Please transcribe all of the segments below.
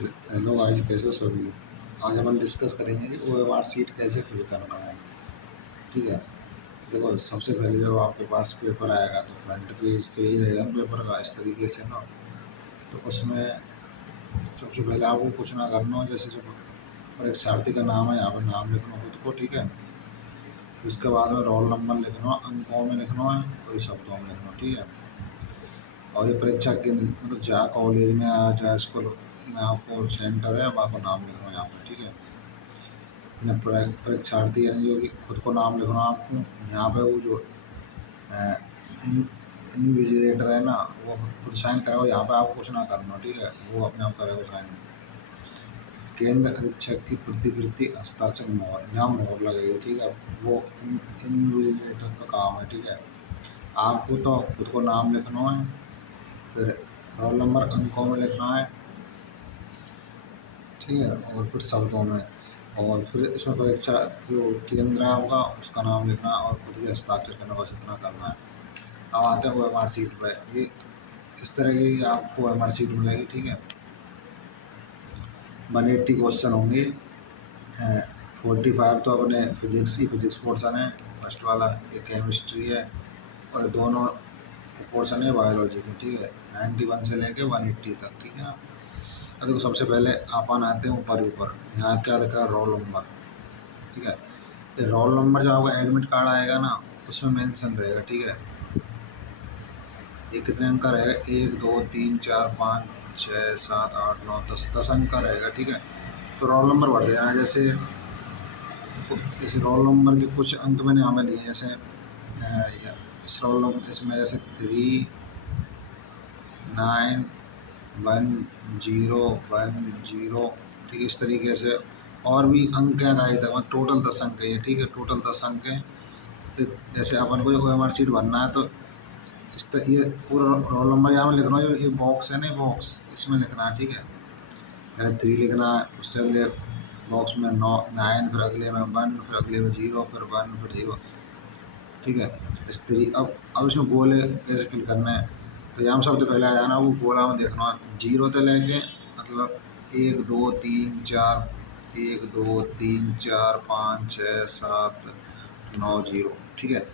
Hello guys, कैसे हो सभी। आज अपन डिस्कस करेंगे कि ओएमआर शीट कैसे फिल करना है। ठीक है। देखो, सबसे पहले जब आपके पास पेपर आएगा तो फ्रंट पेज तो यही रहेगा ना पेपर का, इस तरीके से ना। तो उसमें सबसे पहले आपको कुछ ना करना हो, जैसे जो परीक्षार्थी का नाम है यहाँ पर नाम लिखना खुद को। ठीक है। उसके बाद में रोल नंबर लिखना, अंकों में लिखना है और शब्दों में लिखना। ठीक है। और ये परीक्षा केंद्र मतलब जहाँ कॉलेज में या जहाँ स्कूल में आपको सेंटर है, अब आपको नाम लिखना है यहाँ पर। ठीक है। परीक्षार्थी यानी जो कि खुद को नाम लिखना आपको यहाँ पे, वो जो इन्विजिलेटर है ना, वो खुद साइन करेगा। यहाँ पे आपको कुछ ना करना। ठीक है। वो अपने आप करेगा साइन। केंद्र अधीक्षक की प्रतिकृति हस्ताक्षर मोहर, यहाँ मोहर लगेगी। ठीक है। वो इन्विजिलेटर का काम है। ठीक है। आपको तो खुद को नाम लिखना है, फिर रोल नंबर अंकों में लिखना है। ठीक है। और फिर शब्दों में, और फिर इसमें परीक्षा जो केंद्र है आपका उसका नाम लिखना और खुद के हस्ताक्षर करना, बस इतना करना है। अब आते हैं ओएमआर शीट पर। ये इस तरह की आपको ओएमआर शीट मिलेगी। ठीक है। 180 क्वेश्चन होंगे। 45 तो अपने फिजिक्स पोर्सन है, फर्स्ट वाला। ये केमिस्ट्री है और दोनों पोर्सन है बायोलॉजी के। ठीक है। 91 से लेके 180 तक। ठीक है ना। अब देखो, सबसे पहले अपन आते हैं ऊपर। यहाँ क्या लिखा है, रोल नंबर। ठीक है। ये रोल नंबर जो आपका एडमिट कार्ड आएगा ना, उसमें मेंशन रहेगा। ठीक है। ये कितने अंक का रहेगा, 1 2 3 4 5 6 7 8 9 10 अंक का रहेगा। ठीक है। तो रोल नंबर बढ़ जाना, जैसे रोल नंबर के कुछ अंक मैंने हमें लिए, जैसे इस रोल नंबर इसमें जैसे 3 9 1 0 1 0। ठीक है। इस तरीके से और भी अंक हैं गाई तक, मतलब टोटल 10 अंक है। ठीक है। टोटल 10 अंक हैं। तो जैसे अपन को ओएमआर शीट भरना है तो ये पूरा रोल नंबर यहाँ में लिखना है। जो ये बॉक्स है ना, बॉक्स इसमें लिखना है। ठीक है। पहले 3 लिखना है, उससे अगले बॉक्स में 9, फिर अगले में 1, फिर अगले में 0, फिर 1, फिर 0। ठीक है। इस तरीके अब इसमें गोले कैसे फिल करना है, तो यहाँ सबसे पहले आ जाना, वो गोला में देखना है 0 से लेके मतलब 1 2 3 4 1 2 3 4 5 6 7 9 0। ठीक है।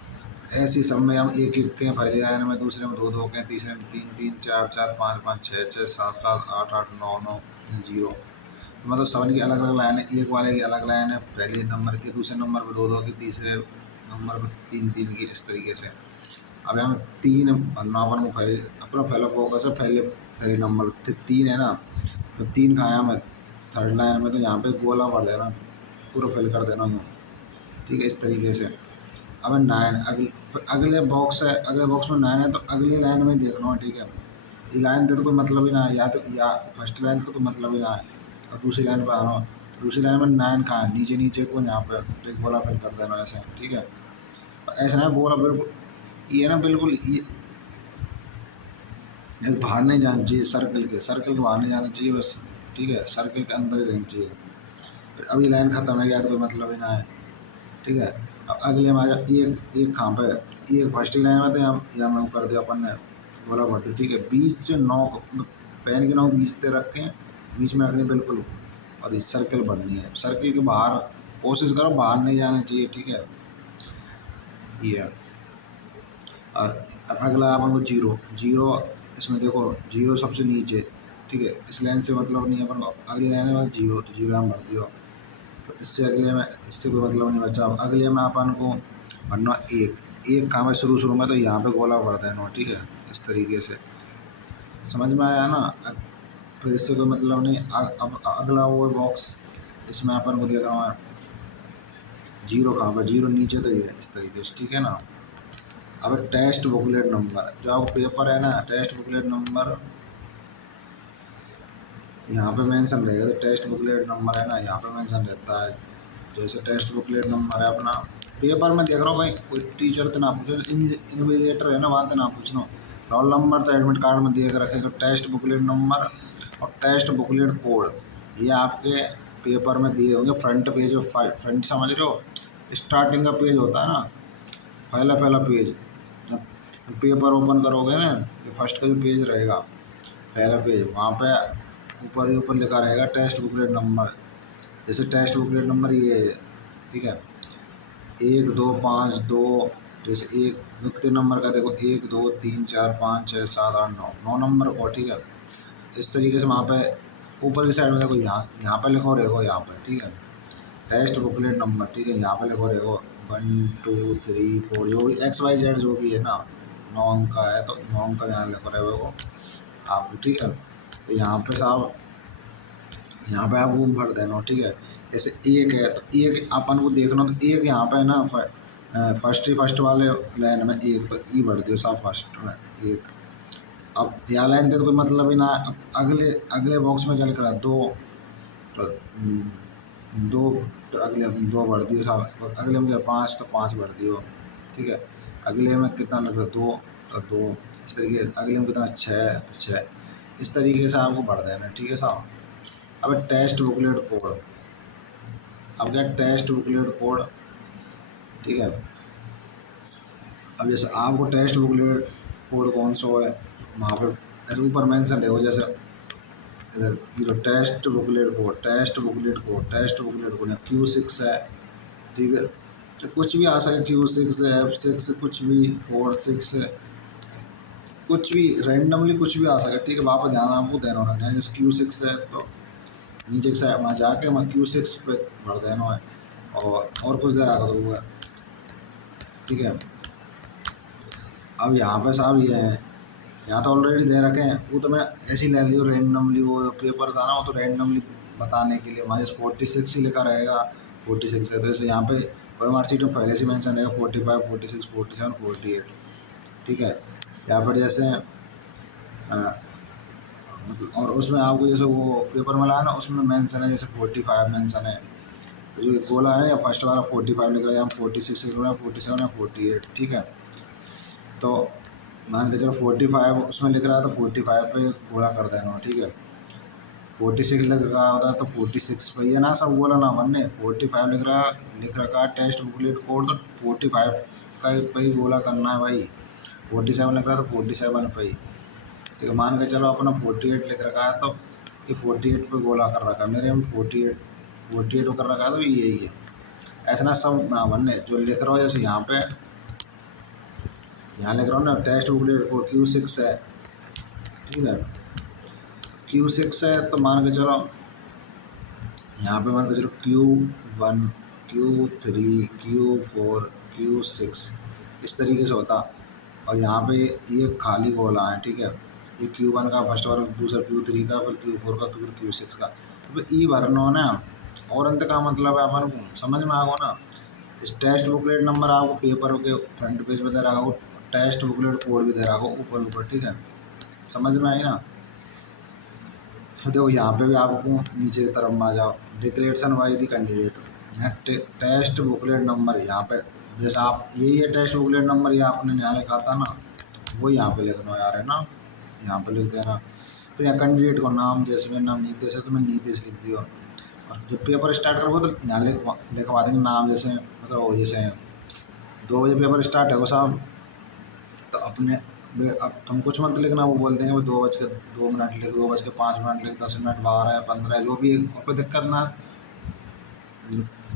ऐसे सब में हम एक एक के, पहले लाइन में, दूसरे में 2 2 के, तीसरे में 3 3 4 4 5 5 6 6 7 7 8 8 9 9 0। मतलब सबन की अलग अलग लाइन है, एक वाले की अलग लाइन है, पहले नंबर की, दूसरे नंबर पर 2 2 की, तीसरे नंबर पर 3 3 की, इस तरीके से। अब हम 3 भरना, अपन को पहले अपना पहला फोकस है पहले नंबर 3 है ना, तो 3 का आया मैं थर्ड लाइन में, तो यहाँ पे गोला भर देना, पूरा फिल कर देना यूँ। ठीक है। इस तरीके से। अब 9 अगले बॉक्स है, अगले बॉक्स में 9 है, तो अगली लाइन में देखना है। ठीक है। ये लाइन तो कोई मतलब ही ना है, या फर्स्ट लाइन तो कोई मतलब ही ना है, और दूसरी लाइन पर आना, दूसरी लाइन में 9 कहाँ है, नीचे को यहाँ पर एक गोला फिल कर देना ऐसे। ठीक है। ऐसा ना गोला बिल्कुल, ये ना बिल्कुल ये बाहर नहीं जाना चाहिए, सर्कल के बाहर नहीं जाना चाहिए बस। ठीक है। सर्कल के अंदर ही रहनी चाहिए। फिर अभी लाइन ख़त्म है गया तो कोई मतलब ही ना है। ठीक है। अब अगले में आ जाए, एक एक कहाँ पे, एक फर्स्ट लाइन में, तो यहाँ में कर दिया अपन ने गोला भर दिया। ठीक है। बीच से 9 मतलब पेन की 9 बीच से रखें, बीच में रखनी बिल्कुल, और इस सर्कल भरनी है। सर्कल के बाहर कोशिश करो, बाहर नहीं जाना चाहिए। ठीक है। ये और अगला अपन को 0 इसमें देखो, 0 सबसे नीचे। ठीक है। इस लाइन से मतलब नहीं है अपन को, अगली लाइन है 0, तो 0 हम भर दियो। तो इससे अगले में, इससे कोई मतलब नहीं बचा। अब अगले में अपन को भरना एक काम है शुरू में, तो यहाँ पे गोला भर देना। ठीक है। इस तरीके से समझ में आया ना। फिर इससे कोई मतलब नहीं। अब अगला वो बॉक्स, इसमें अपन को देखना है 0 कहाँ पर, 0 नीचे तो ये है, इस तरीके से। ठीक है ना। अब टेस्ट बुकलेट नंबर, जो आपको पेपर है ना, टेस्ट बुकलेट नंबर यहाँ पे मेंशन रहेगा। तो टेस्ट बुकलेट नंबर है ना, यहाँ पे मेंशन रहता है। जैसे टेस्ट बुकलेट नंबर है अपना, पेपर में देख रहा हूँ भाई, कोई टीचर तो ना पूछो, इन्विजिलेटर है ना, वहाँ तो ना पूछना। रोल नंबर तो एडमिट कार्ड में दे के रखेगा। टेस्ट बुकलेट नंबर और टेस्ट बुकलेट कोड, ये आपके पेपर में दिए होंगे। फ्रंट पेज और फ्रंट, समझ रहे हो, स्टार्टिंग का पेज होता है ना, पहला पेज। जब पेपर ओपन करोगे ना, तो फर्स्ट का जो पेज रहेगा, पहला पेज, वहाँ पे ऊपर ही ऊपर लिखा रहेगा टेक्स्ट बुकलेट नंबर। जैसे टेक्स्ट बुकलेट नंबर ये है, ठीक है, 1252, जैसे एक नुक्ते नंबर का देखो 1 2 3 4 5 6 7 8 9, 9 नंबर को, ठीक है। इस तरीके से वहाँ पे ऊपर की साइड में देखो, यहाँ पे लिखो रहेगा, यहाँ पे, ठीक है, टेक्स्ट बुकलेट नंबर, ठीक है, यहाँ पे लिखो रहेगा 1 2 3 4 जो भी XYZ जो भी है ना, 9 अंक का है तो 9 अंक का यहाँ लिखो रहेगा आप, ठीक है। तो यहाँ पे साहब, यहाँ पे आप वो भर देना, ठीक है। जैसे एक है तो एक अपन को देखना, तो एक यहाँ पे ना फर्स्ट वाले लाइन में एक, तो ई भर दियो साहब फर्स्ट में एक। अब यह लाइन दे तो कोई मतलब ही ना। अब अगले अगले बॉक्स में क्या लिख रहा है, 2, तो 2, तो अगले में 2 भर दियो साहब। अगले में क्या 5, तो 5 भर दियो, ठीक है। अगले में कितना लग रहा है 2, तो 2। इस तरीके से अगले में कितना 6, तो 6। इस तरीके से आपको भर देना है, ठीक है साहब। अब टेक्स्ट बुकलेट कोड, अब क्या टेक्स्ट बुकलेट कोड, ठीक है। अब जैसे आपको टेक्स्ट बुकलेट कोड कौन सा है, वहाँ पे ऐसे ऊपर मेंशन है, जैसे इधर ये text booklet code, text booklet code, text booklet code Q6 है, ठीक है। तो कुछ भी आ सके, Q6 है, F6, कुछ भी 4 6, कुछ भी रैंडमली कुछ भी आ सके, ठीक है। वहाँ पर ध्यान आपको देना होना है। जैसे Q6 है तो नीचे की साइड वहाँ जाके वहाँ Q6 पे भर देना है, और कुछ देर आकर हुआ है, ठीक है। अब यहाँ पे साहब ये है, यहाँ तो ऑलरेडी दे रखे हैं, वो तो मैं ऐसे ही ले लियो रैंडमली, वो पेपर था ना, वो तो रैंडमली बताने के लिए वहाँ जैसे 46 ही लिखा रहेगा, 46 है तो जैसे यहाँ पे OMR शीट में पहले से मेंशन रहेगा 45 46 47 48, ठीक है। यहाँ पर जैसे मतलब, और उसमें आपको जैसे वो पेपर में लाया ना, उसमें मेंशन है जैसे 45 मेंशन है, तो जो गोला है ना फर्स्ट वाला 45 लिख रहा है, हम 46 लिख रहे हैं, 47 या 48, ठीक है। तो मान के चलो 45 उसमें लिख रहा है तो 45 पे गोला कर देना, ठीक है। 46 लिख रहा होता है तो 46 पे, ये ना सब गोला ना बनने, 45 लिख रखा है टेक्स्ट बुकलेट कोड, तो 45 का पे ही गोला करना है भाई। 47 लिख रहा है तो 47 पे ही, ठीक है। मान के चलो अपना 48 लिख रखा है तो ये 48 पे गोला कर रखा है, मेरे में 48 कर रखा है, तो यही है। ऐसा ना सब ना बनने, जो लिख रहा हो जैसे यहाँ पे, यहाँ लिख रहा हूँ ना टेक्स्ट बुकलेट कोड Q6 है, ठीक है। Q6 है तो मान के चलो यहाँ पे मान के चलो Q1 Q3 Q4 Q6 इस तरीके से होता, और यहाँ पे ये खाली गोला है, ठीक है। ये Q1 का फर्स्ट वाला, दूसरा Q3 का, फिर Q4 का, फिर Q6 का, तो फिर ई भरना हो ना। और अंत का मतलब है अपन को समझ में आगो ना। इस टेक्स्ट बुकलेट नंबर आपको पेपर के फ्रंट पेज पे दे रहा हो, टेक्स्ट बुकलेट कोड भी दे रहा हो ऊपर, ठीक है। समझ में आई ना। देखो यहाँ पे भी आपको नीचे की तरफ में आ जाओ, declaration by the candidate, test booklet number, यहाँ पे जैसे आप यही है टेस्ट बुकलेट नंबर, ये आपने यहाँ लिखा था ना, वो यहाँ पे लिखना यार, है ना, यहाँ पे लिख देना। फिर यहाँ कैंडिडेट को नाम, जैसे मेरा नाम नीतीश है तो मैं नीतीश लिख दियो, और जब पेपर स्टार्ट करो तो यहाँ लिखवा देंगे नाम, जैसे मतलब वो जैसे 2 बजे पेपर स्टार्ट है वो साहब, तो अपने अब तुम कुछ मत लिखना, वो बोल देंगे 2:02 लिख, 2:05 लिख, 10 मिनट 12 15 जो भी, और कोई दिक्कत ना,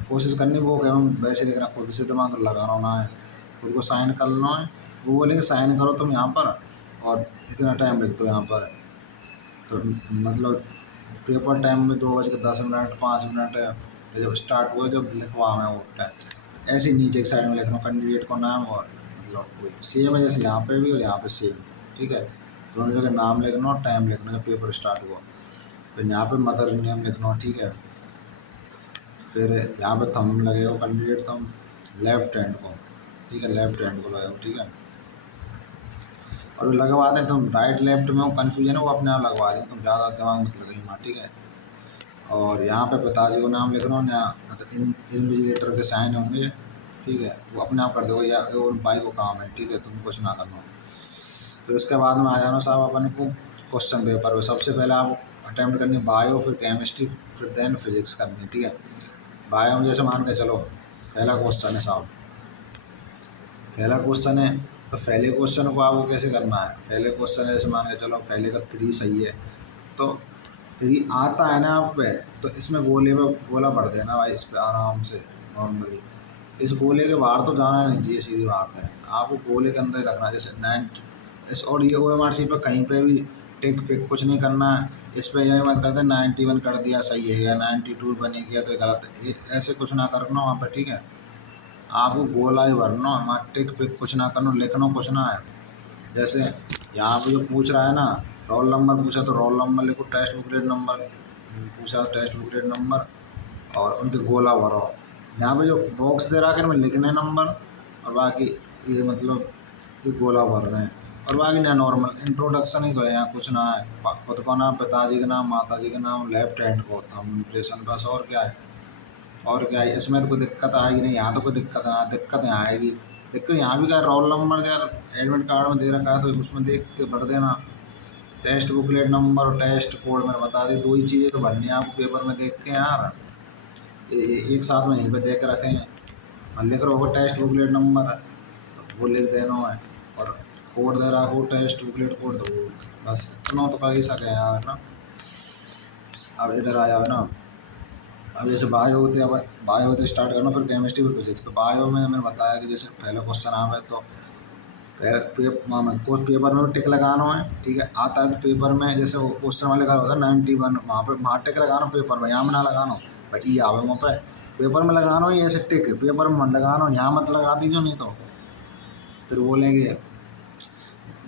कोशिश करनी वो क्या वैसे लिखना, खुद से दिमाग लगाना ना है, खुद को साइन करना है। वो बोलेंगे साइन करो तुम यहाँ पर और इतना टाइम लिख दो यहाँ पर, तो मतलब पेपर टाइम में 2:10 5 है, जब स्टार्ट हुआ जब लिखवा में वो टाइम, ऐसे नीचे की साइड में लिखना कैंडिडेट को नाम, और मतलब वही सेम है जैसे यहाँ पे भी और यहाँ पे सेम, ठीक है। दोनों जगह नाम लिखना और टाइम लिखना जब पेपर स्टार्ट हुआ, फिर यहाँ पे मदर नेम लिखना, ठीक है। फिर यहाँ पे थंब लगेगा कैंडिडेट थंब, लेफ्ट हैंड को, ठीक है, लेफ्ट हैंड को लगाओ, ठीक है। और लगवा दें तुम राइट लेफ्ट में, वो कन्फ्यूजन है वो अपने आप लगवा दें, तुम ज़्यादा दिमाग मत लगाइए वहाँ, ठीक है। और यहाँ पे पिताजी को नाम लिखना, यहाँ मतलब इन्विजिलेटर के साइन होंगे, ठीक है, वो अपने आप कर दो, या और भाई को काम है, ठीक है, तुम कुछ ना करना। फिर उसके बाद में आ जाना साहब अपन को क्वेश्चन पेपर पे। सबसे पहले आप अटैम्प्ट करनी बायो, फिर केमिस्ट्री, फिर देन फिजिक्स करनी, ठीक है। बायो में जैसे मान के चलो पहला क्वेश्चन है साहब, पहला क्वेश्चन है, तो पहले क्वेश्चन को आपको कैसे करना है, पहले क्वेश्चन है जैसे मान के चलो पहले का 3 सही है, तो 3 आता है ना आप पे, तो इसमें गोले पे गोला भर देना भाई, इस पे आराम से नॉर्मली। इस गोले के बाहर तो जाना नहीं चाहिए, सीधी बात है। आपको गोले के अंदर ही रखना है, जैसे 9 इस, और ये OMRC पे कहीं पे भी टिक फिक कुछ नहीं करना है। इस पे ये मत करते 91 कर दिया सही है या 92 बनी गया तो ये गलत है, ये ऐसे कुछ ना करना वहाँ पे, ठीक है। आपको गोला ही भरना, वहाँ टिक फिक कुछ ना करना, लिखना कुछ ना है। जैसे यहाँ पे जो पूछ रहा है ना, रोल नंबर पूछा तो रोल नंबर लिखो, टेस्ट बुकलेट नंबर पूछा तो टेस्ट बुकलेट नंबर, और उनके गोला भरो। यहाँ पे जो बॉक्स दे रहा है इनमें लिखने नंबर, और बाकी ये मतलब ये गोला भर रहे हैं। और बाकी ना नॉर्मल इंट्रोडक्शन ही तो है, यहाँ कुछ ना है। खुद का नाम, पिताजी का नाम, माताजी का नाम, लेफ्ट हैंड को थंब इम्प्रेशन, बस। और क्या है, और क्या है, इसमें तो कोई दिक्कत आएगी नहीं। यहाँ तो कोई दिक्कत ना, दिक्कत यहाँ आएगी। दिक्कत यहाँ भी क्या है, रोल नंबर यार एडमिट कार्ड में दे रखा है तो उसमें देख के भर देना। टेस्ट बुकलेट नंबर और टेस्ट कोड मैंने बता दी, 2 ही चीज़ें तो भरनी है आपको पेपर में देख के यार। एक साथ में यहीं पे दे के रखे हैं, और लिख रहा होगा टेस्ट बुकलेट नंबर, वो लिख देना है। और कोड दे रहा हो टेस्ट बुकलेट कोड, तो वो बस इतना तो कर ही सके यार, है ना। अब इधर आ जाओ ना। अब जैसे बायो होते, अब बायो होते स्टार्ट करना, फिर केमिस्ट्री, फिर फिजिक्स। तो बायो में मैंने बताया कि जैसे पहले क्वेश्चन आवे तो पेपर में टिक लगाना है, ठीक है। आता है तो पेपर में जैसे वो क्वेश्चन वाले का होता है 91, वहाँ टिक लगाना पेपर में, यहाँ में ना लगाना भाई, ये आवे वहाँ पे पेपर में लगाना हो, ऐसे टिक पेपर में मत लगाना, यहाँ मत लगा दीजिए, नहीं तो फिर बोलेंगे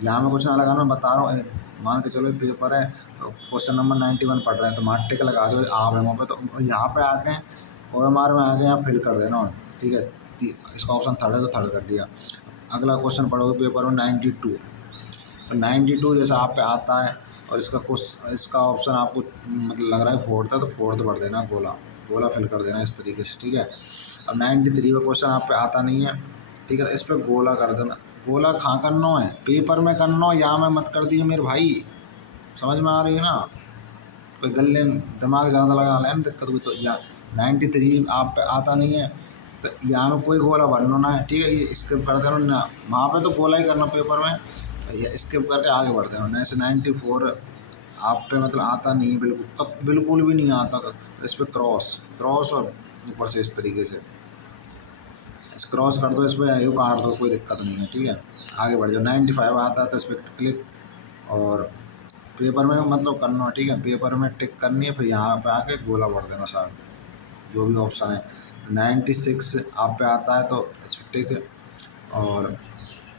यहाँ में कुछ ना लगाना। मैं बता रहा हूँ, मान के चलो पेपर है तो क्वेश्चन नंबर 91 पढ़ रहे हैं, तो वहाँ टिक लगा दो आप है वहाँ पे, तो यहाँ पे आके OMR में आके यहाँ फिल कर देना, ठीक है। इसका ऑप्शन थर्ड है तो थर्ड कर दिया। अगला क्वेश्चन पढ़ोगे पेपर में 92, तो 92 जैसा आप पे आता है, और इसका ऑप्शन आपको मतलब लग रहा है फोर्थ है, तो फोर्थ भर देना, गोला गोला फिल कर देना इस तरीके से, ठीक है। अब 93 का क्वेश्चन आप पे आता नहीं है, ठीक है, इस पर गोला कर देना। गोला कहाँ करना है, पेपर में करना है, यहाँ में मत कर दिए मेरे भाई, समझ में आ रही है ना। कोई गले दिमाग ज़्यादा लगा लें दिक्कत हुई तो। या 93 आप पे आता नहीं है, तो यहाँ में कोई गोला भरना ना है, ठीक है। ये स्किप कर देना ना, वहाँ पे तो गोला ही करना पेपर में, या स्किप करके आगे बढ़ देना। जैसे 94 आप पे मतलब आता नहीं है बिल्कुल, बिल्कुल भी नहीं आता, तो इस पर क्रॉस क्रॉस, और ऊपर से इस तरीके से क्रॉस कर दो, इस पर यू काट दो, कोई दिक्कत नहीं है, ठीक है। आगे बढ़ जाओ। 95 आता है तो इस पर क्लिक, और पेपर में मतलब करना है, ठीक है। पेपर में टिक करनी है, फिर यहाँ पे आके गोला भर देना साहब, जो भी ऑप्शन है। 96 आप पे आता है तो इस पर टिक, और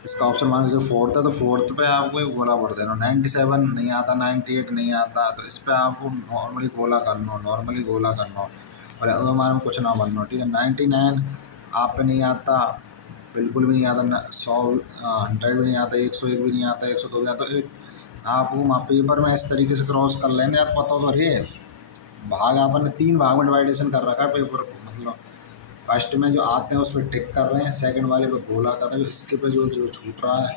इसका ऑप्शन मान लीजिए फोर्थ है तो फोर्थ पे आपको एक गोला भर देना। 97 नहीं आता, 98 नहीं आता, तो इस पर आपको नॉर्मली गोला करना, नॉर्मली गोला करना, और हमारे में कुछ ना बनना, ठीक है। 99 आप पे नहीं आता, बिल्कुल भी नहीं आता, 100 100 भी नहीं आता, 101 भी नहीं आता, 102 भी नहीं आता, तो आप वो पेपर में इस तरीके से क्रॉस कर लेंगे। या तो पता तो रे भाग, आपने 3 भाग में डिवाइडेशन कर रखा है पेपर को, मतलब फर्स्ट में जो आते हैं उस पर टिक कर रहे हैं, सेकंड वाले पे गोला कर रहे हैं, इसके पे जो जो छूट रहा है,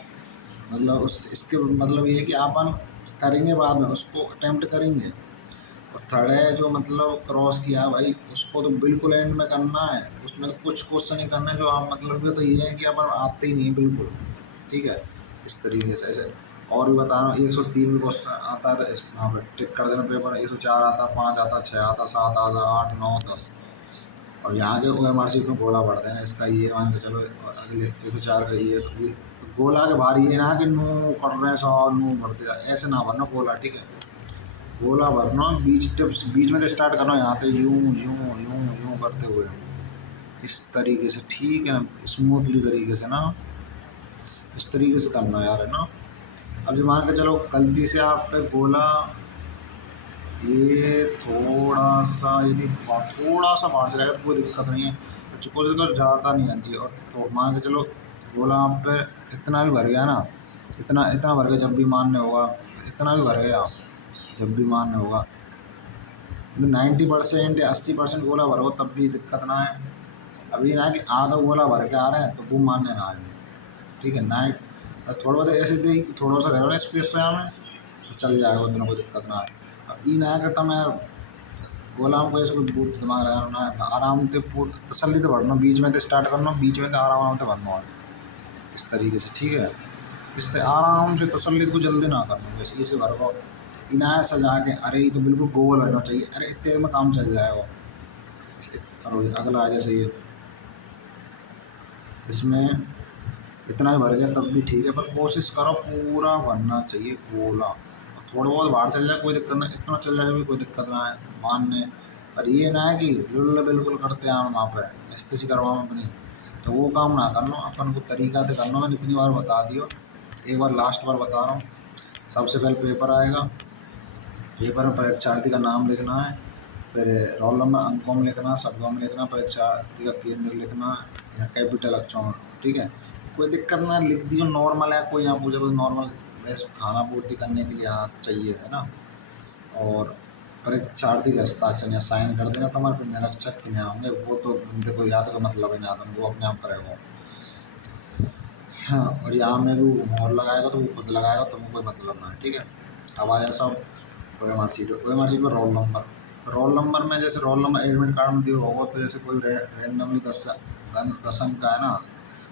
मतलब उस इसके मतलब ये है कि अपन करेंगे बाद में, उसको अटेम्प्ट करेंगे। और थर्ड है जो मतलब क्रॉस किया है भाई, उसको तो बिल्कुल एंड में करना है, उसमें तो कुछ क्वेश्चन ही करना है जो आप मतलब ये तो ये है कि अपन आते ही नहीं बिल्कुल, ठीक है। इस तरीके से ऐसे और भी बता रहा हूँ। 103 भी क्वेश्चन आता है तो इस वहाँ पर टिक कर देना पेपर। 104 आता, 5 आता, 6 आता, 7 आता, 8, 9, 10, और यहाँ के OMR शीट में गोला भर देना इसका, ये मान के चलो। और अगले 104 का ये, तो ये गोला के बाहर ये ना कि नू कर रहे हैं 100 नू भरते, ऐसे ना भरना गोला, ठीक है। गोला भरना, बीच टिप्स बीच में से स्टार्ट करना, यहाँ पे यूँ यूँ यूँ यूँ करते हुए इस तरीके से, ठीक है ना, स्मूथली तरीके से ना, इस तरीके से करना यार, है ना। अब जो मान के चलो गलती से आप पे गोला ये थोड़ा सा, यदि थोड़ा सा बाहर चला गया तो कोई दिक्कत नहीं है, कुछ तो ज़्यादा नहीं आनी चाहिए। और तो मान के चलो गोला आप पे इतना भी भर गया ना, इतना इतना भर गया, जब भी मान्य होगा, इतना भी भर गया जब भी मान्य होगा, तो 90% या 80% गोला भर हो तब भी दिक्कत ना है। अभी ना कि आधा गोला भर के आ रहे हैं तो वो मान्य ना है, ठीक है। ना थोड़ा बहुत ऐसे ही थोड़ा सा रहेगा स्पेस तो यहाँ में, तो चल जाएगा, उतना कोई दिक्कत ना है। अब ई ना कि तुम गोलाम को ऐसे कोई बूट दिमाग लगाना है, आराम से तसल्ली से भरना, बीच में तो स्टार्ट करना, बीच में तो आराम आराम से भरना है, इस तरीके से, ठीक है। इस आराम से तसल्ली को जल्दी ना करना, जैसे इसे भर इनाया सजा के, अरे ये तो बिल्कुल गोल होना चाहिए, अरे इतने में काम चल जाएगा। और अगला आ जैसे ये, इसमें इतना ही भर गया तब भी ठीक है, पर कोशिश करो पूरा भरना चाहिए गोला। थोड़ा बहुत बाहर चल जाए कोई दिक्कत नहीं, इतना चल जाए भी कोई दिक्कत ना है मानने। पर ये ना है कि लुल्ल बिल्कुल करते हैं हम वहाँ पे इस्तेसी करवाओ अपनी, तो वो काम ना कर लो, अपन को तरीका तो करना। मैंने इतनी बार बता दियो, एक बार लास्ट बार बता रहा हूँ। सबसे पहले पेपर आएगा, पेपर में परीक्षार्थी का नाम लिखना है, फिर रोल नंबर अंकों में लिखना, शब्दों में लिखना, परीक्षार्थी का केंद्र लिखना या कैपिटल अक्षरों में, ठीक है। कोई दिक्कत ना, लिख दियो, नॉर्मल है, कोई यहाँ पूछे तो नॉर्मल वैसे खाना पूर्ति करने के लिए यहाँ चाहिए है ना। और परीक्षार्थी का हस्ताक्षर या साइन कर देना, तो हमारे फिर निरीक्षक के यहाँ होंगे, वो तो देखो याद का मतलब है ना, वो अपने आप करेगा। हाँ, और यहाँ में भी वो मोहर लगाएगा तो वो खुद लगाएगा, तो वो कोई मतलब ना है, ठीक है। अब आया सब OMR शीट, OMR शीट पर रोल नंबर, रोल नंबर में जैसे रोल नंबर एडमिट कार्ड में दिया होगा, तो जैसे कोई रैंडमली 10 अंक का है ना,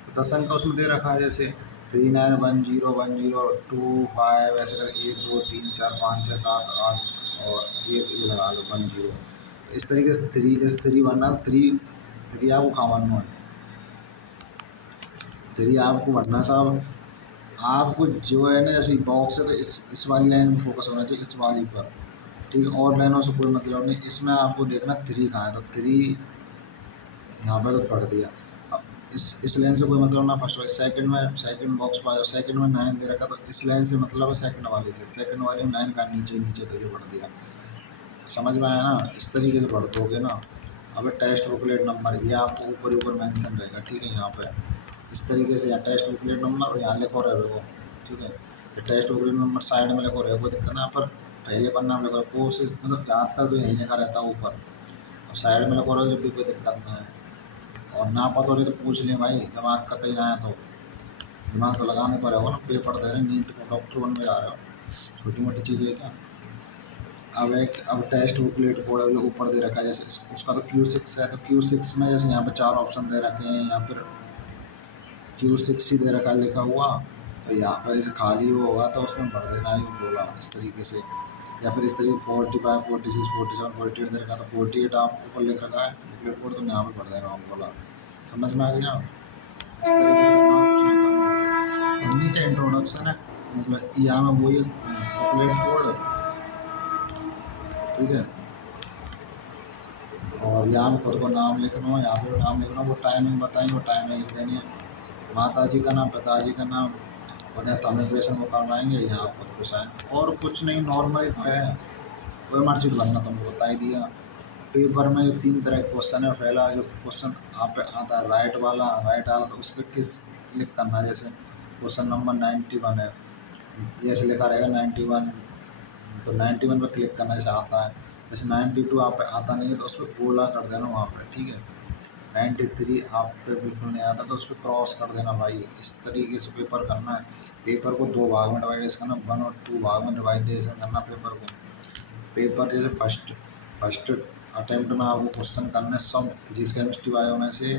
तो 10 अंक का उसमें दे रखा है, जैसे 39101025, ऐसे कर 1 2 3 4 5 6 7 8 और ये लगा लो 10। इस तरीके से 3, जैसे 3 बनना, 3 आपको कहाँ बनना है, 3 आपको बनना साहब। आपको जो है ना, जैसे बॉक्स है तो इस वाली लाइन में फोकस होना चाहिए, इस वाली पर, ठीक है। और लाइनों से कोई मतलब नहीं, इसमें आपको देखना 3 कहाँ है, तो 3 यहाँ पर तो पढ़ दिया। अब इस लाइन से कोई मतलब ना, फर्स्ट वाले सेकंड में, सेकंड बॉक्स पर सेकंड में 9 दे रखा, तो इस लाइन से मतलब है सेकंड वाले से, सेकंड वाले में 9 का नीचे नीचे, तो ये पढ़ दिया। समझ में आया ना, इस तरीके से पढ़ दोगे ना। अब टेस्ट बुकलेट नंबर, ये आपको ऊपर ऊपर मेंशन रहेगा, ठीक है। यहाँ पे इस तरीके से यहाँ टेस्ट बुकलेट नंबर और यहाँ लिखो रहेगा, ठीक है। ये टेस्ट बुकलेट नंबर साइड में लिखो रहेगा, कोई दिक्कत ना, पर पहले पन्ना में लिखो, कोशिश मतलब ज़्यादातर तो यही लिखा रहता है ऊपर, और साइड में लिखो रहे जब भी कोई दिक्कत ना है। और ना पता हो रही तो पूछ लें भाई, दिमाग का तय ना है तो दिमाग तो लगाने पर होगा ना, पेपर दे रहे हैं, नीट को डॉक्टर बनने जा रहे हो, छोटी मोटी चीज़ें है क्या। अब टेस्ट बुकलेट कोड है जो ऊपर दे रखा है, जैसे उसका तो Q6 है, तो Q6 में जैसे यहाँ पे 4 ऑप्शन दे रखे हैं, या फिर Q6 ही दे रखा है लिखा हुआ, तो यहाँ पर जैसे खाली वो होगा तो उसमें भर देना ही बोला इस तरीके से। या फिर इस तरीके 45 46 47 48 दे रखा, तो 48 आप ऊपर लिख रखा है बुकलेट कोड, तो यहाँ पर भर देना बोला। समझ में आ गया, इस तरीके से करना, कुछ नहीं करना। और नीचे इंट्रोडक्शन है, मतलब यहाँ में वही बुकलेट कोड, ठीक है। और यहाँ में खुद को नाम लिखना हो, यहाँ पे नाम लिखना, वो टाइमिंग बताएंगे, वो टाइमिंग लिख देनी है। माता जी का नाम, पिताजी का नाम, उन्हें तो इमिग्रेशन वो करवाएंगे, यहाँ खुद को साइन, और कुछ नहीं, नॉर्मल तो है। कोई मार्कशीट बनना तुमको बता ही दिया। पेपर में 3 तरह के क्वेश्चन है, पहला जो क्वेश्चन आप पे आता है राइट वाला, तो उस पर क्लिक करना है, जैसे क्वेश्चन नंबर 91 है, ये ऐसे लिखा रहेगा 91, तो 91 पर क्लिक करना जैसे आता है। जैसे 92 आप पे आता नहीं है, तो उस पर गोला कर देना वहाँ पे, ठीक है। 93 आप पे बिल्कुल नहीं आता, तो उस पर क्रॉस कर देना भाई। इस तरीके से पेपर करना है। पेपर को 2 भाग में डिवाइड करना, 1 और 2 भाग में डिवाइडेशन करना पेपर को। पेपर जैसे फर्स्ट अटेम्प्ट में आपको क्वेश्चन करने सब फिजिक्स केमिस्ट्री बायो में से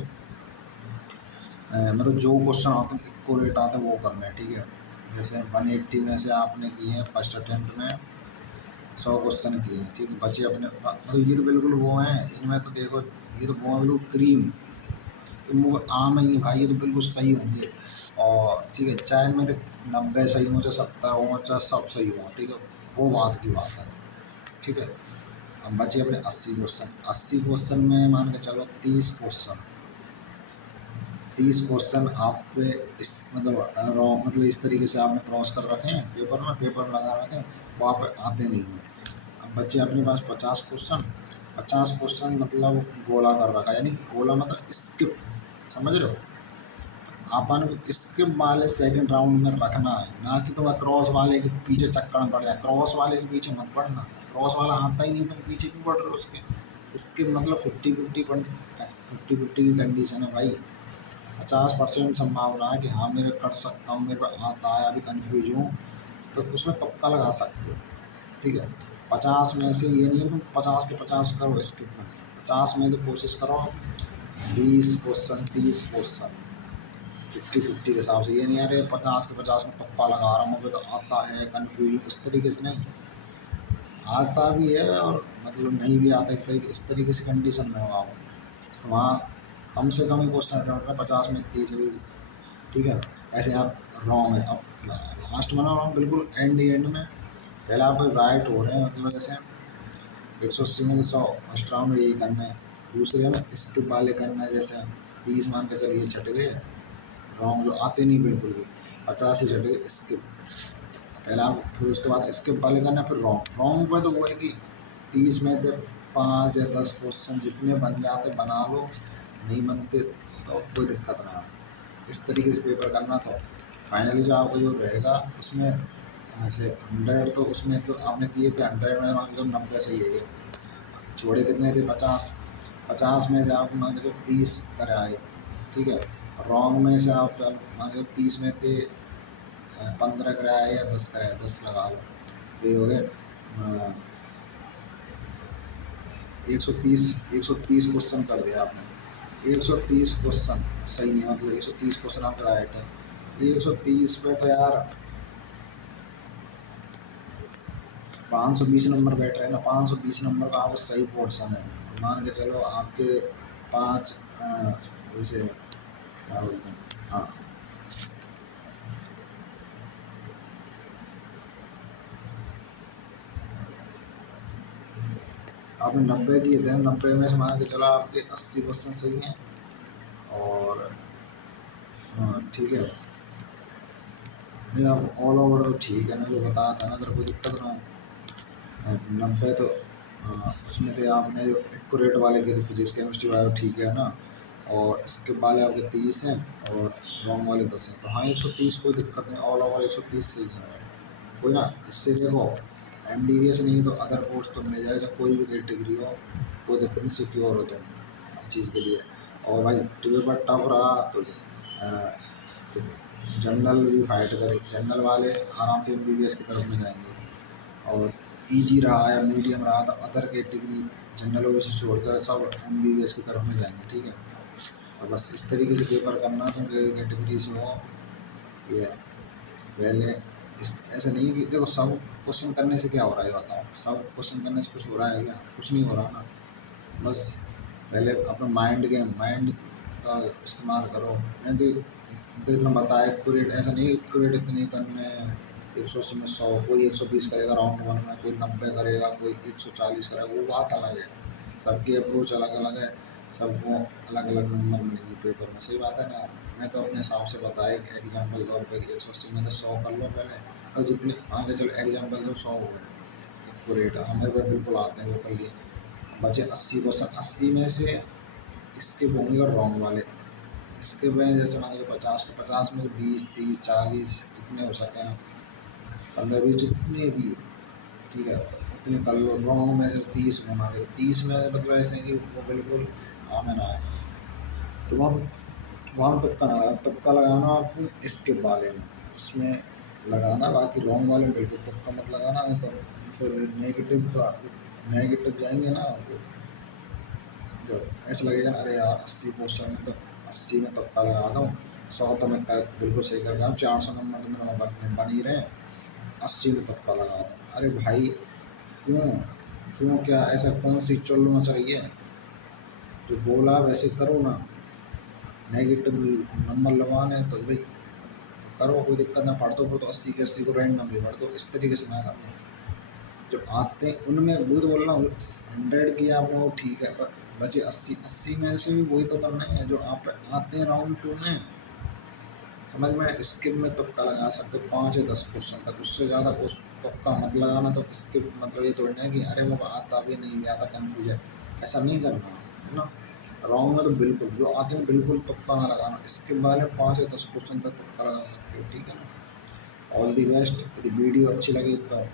मतलब जो क्वेश्चन आते हैं इक्वलेट आते हैं वो करना है, ठीक है। जैसे 180 में से आपने किए हैं फर्स्ट अटेम्प्ट में 100 क्वेश्चन किए हैं, ठीक है। बच्चे अपने मतलब ये तो बिल्कुल वो हैं, इनमें तो देखो ये तो वो हैं बिल्कुल क्रीम, वो आम ही भाई, ये तो बिल्कुल सही होंगे। और ठीक है, चाहे इनमें तो 90 सही हो, चाहे 70 हो, चाहे सब सही हो, ठीक है, वो बात की बात है, ठीक है। अब बचे अपने 80 क्वेश्चन में मान के चलो 30 क्वेश्चन आप पे इस मतलब रॉन्ग, मतलब इस तरीके से आपने क्रॉस कर रखे हैं पेपर में, पेपर में लगा रखे हैं, वो आप आते नहीं हैं। अब बच्चे अपने पास 50 क्वेश्चन मतलब गोला कर रखा है, यानी कि गोला मतलब स्किप, समझ रहे हो। अपन को स्किप वाले सेकंड राउंड में रखना है, ना कि तुम्हें क्रॉस वाले के पीछे चक्कर में पड़ जाए। क्रॉस वाले के पीछे मत पड़ना, क्रॉस वाला आता ही नहीं, तुम पीछे क्यों पड़ रहे हो उसके। स्किप मतलब 50-50 की कंडीशन है भाई। 50% संभावना है कि हाँ मेरे कर सकता हूँ, मेरे को आता है, अभी कन्फ्यूज हूँ, तो उसमें तुक्का लगा सकते हो, ठीक है। 50 में से ये नहीं है तुम 50 के 50 करो स्किप में, 50 में तो कोशिश करो 20 क्वेश्चन 30 क्वेश्चन 50-50 के हिसाब से। ये नहीं अरे 50 के 50 में तुक्का लगा रहा हूँ, मुझे तो आता है, कन्फ्यूज इस तरीके से नहीं। आता भी है और मतलब नहीं भी आता, एक तरीके इस तरीके से कंडीशन में हो आप, तो वहाँ कम से कम ही क्वेश्चन अटेम्प्ट करना 50 में 30 है, ठीक है। ऐसे आप रॉन्ग है, अब लास्ट में ना बिल्कुल एंड में पहले आप राइट हो रहे हैं, मतलब जैसे 180 में तो 100 फर्स्ट राउंड में यही करना है, दूसरे में स्किप वाले करना है, जैसे 30 मान के चलिए छट गए रॉन्ग जो आते नहीं बिल्कुल भी, 50 ही छट गए स्किप पहला, फिर उसके बाद स्किप वाले करना है, फिर रॉन्ग। रॉन्ग में तो वो है कि 30 में से 5 या 10 क्वेश्चन जितने बन जाते बना लो, नहीं बनते तो कोई दिक्कत ना है, इस तरीके से पेपर करना। तो फाइनली जो आपको जो रहेगा उसमें ऐसे 100 तो उसमें तो आपने किए थे 100 में मान के 90 से ही है, छोड़े कितने थे 50, 50 में से आप मान के 30 कर आए, ठीक है। रॉन्ग में से आप मान के 30 में थे 15 कराया या 10 कराया, 10 लगा लो, तो ये हो गए 130 क्वेश्चन कर दिया आपने, 130 क्वेश्चन सही है, मतलब 130 क्वेश्चन आप राइट है। 130 पे तो यार 520 नंबर बैठ रहे हैं ना, 520 नंबर का आपका सही पोर्शन है, मान के चलो आपके 5 जैसे क्या बोलते हैं, हाँ आपने 90 किए थे, 90 में से मान के चलो आपके 80 क्वेश्चन सही हैं, और ठीक है, नहीं आप ऑल ओवर तो ठीक है ना, जो बताया था ना, तो कोई दिक्कत ना है। 90 तो उसमें थे आपने जो एक्यूरेट वाले के फिजिक्स केमिस्ट्री वाले ठीक है ना, और इसके वाले आपके 30 हैं और रॉन्ग वाले 10 हैं, तो हाँ 130 कोई दिक्कत नहीं, ऑल ओवर 130 सही है कोई ना। इससे देखो MBBS नहीं तो अदर कोर्स तो मिल जाएगा, कोई भी कैटेगरी हो कोई दिक्कत नहीं, सिक्योर हो तुम हर चीज़ के लिए। और भाई पेपर टफ रहा तो जनरल भी फाइट करे, जनरल वाले आराम से MBBS की तरफ में जाएंगे, और इजी रहा या मीडियम रहा तो अदर कैटेगरी जनरल ओ से छोड़कर सब MBBS की तरफ में जाएंगे, ठीक है। और बस इस तरीके से पेपर करना, तुम कैटेगरी से हो ये पहले इस ऐसा नहीं कि देखो सब क्वेश्चन करने से क्या हो रहा है बताओ, सब क्वेश्चन करने से कुछ हो रहा है क्या, कुछ नहीं हो रहा ना। बस पहले अपना माइंड का इस्तेमाल करो। मैंने तो इतना बताया एक्यूरेट, ऐसा नहीं एक्यूरेट इतने करने 180 में 100, कोई 120 करेगा राउंड वन में, कोई 90 करेगा, कोई 140 करेगा, वो बात अलग है, सबकी अप्रोच अलग अलग है, सबको अलग अलग नंबर मिलेंगे पेपर में, सही बात है ना। मैं तो अपने हिसाब से बताया एक एग्जाम्पल तौर पर 180 में तो 100 कर लो पहले, और जितने आगे चलो एग्जाम्पल तो 100 हो गए एक्यूरेट, हमें पे बिल्कुल आते हैं वो कर लिए, बचे 80 क्वेश्चन, 80 में से स्किप होंगे और रॉन्ग वाले, स्किप में जैसे मान लो 50 तो 50 में 20 30 40 जितने हो सके, 15 20 जितने भी, ठीक है, तो उतने कर लो। रॉन्ग में से 30 में मान लो 30 में मतलब ऐसे कि वो बिल्कुल हाँ में ना आए, तो वहाँ तुक्का ना लगा, तुक्का लगाना आपको इसके बारे में, इसमें लगाना, बाकी रॉन्ग वाले में बिल्कुल तुक्का मत लगाना, नहीं तो फिर नेगेटिव जाएंगे ना, जो ऐसा लगेगा ना अरे यार 80 क्वेश्चन में तो 80 में तुक्का लगा दो, 100 तो मैं बिल्कुल सही कर रहा हूँ, 400 नंबर तो मेरा बन ही रहे, 80 में तुक्का लगा दो, अरे भाई क्यों, क्यों क्या ऐसा कौन सी चुल मच रही है, जो बोला वैसे करो ना, नेगेटिव नंबर लगवाने तो भाई करो, कोई दिक्कत ना, पढ़ दो, तो 80 के 80 को रैंडम भी पढ़ दो, इस तरीके से ना करना, जो आते हैं उनमें वही तो बोल रहा हूँ, 100 किया आपने वो ठीक है, पर बचे 80 में से भी वही तो करना है जो आप आते हैं राउंड 2 में, समझ में। स्किप में तुक्का लगा सकते हो 5 या 10 क्वेश्चन तक, उससे ज़्यादा तुक्का मत लगाना, तो स्किप मतलब ये थोड़ी ना कि अरे वो आता भी नहीं भी आता कन्फ्यूज है, ऐसा नहीं करना है ना। रॉन्ग में तो बिल्कुल जो आते हैं बिल्कुल तुक्का ना लगाना, स्किप वाले 5 या 10 क्वेश्चन तक तुक्का लगा सकते हो, ठीक है ना। All the best. यदि वीडियो अच्छी लगी तो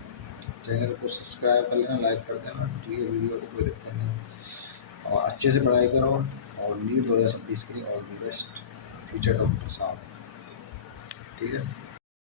चैनल को सब्सक्राइब कर लेना, लाइक कर देना, ठीक है, वीडियो को कोई दिक्कत नहीं, और अच्छे से पढ़ाई करो, और नीट 2026 के लिए all the best, future doctor साहब, ठीक है।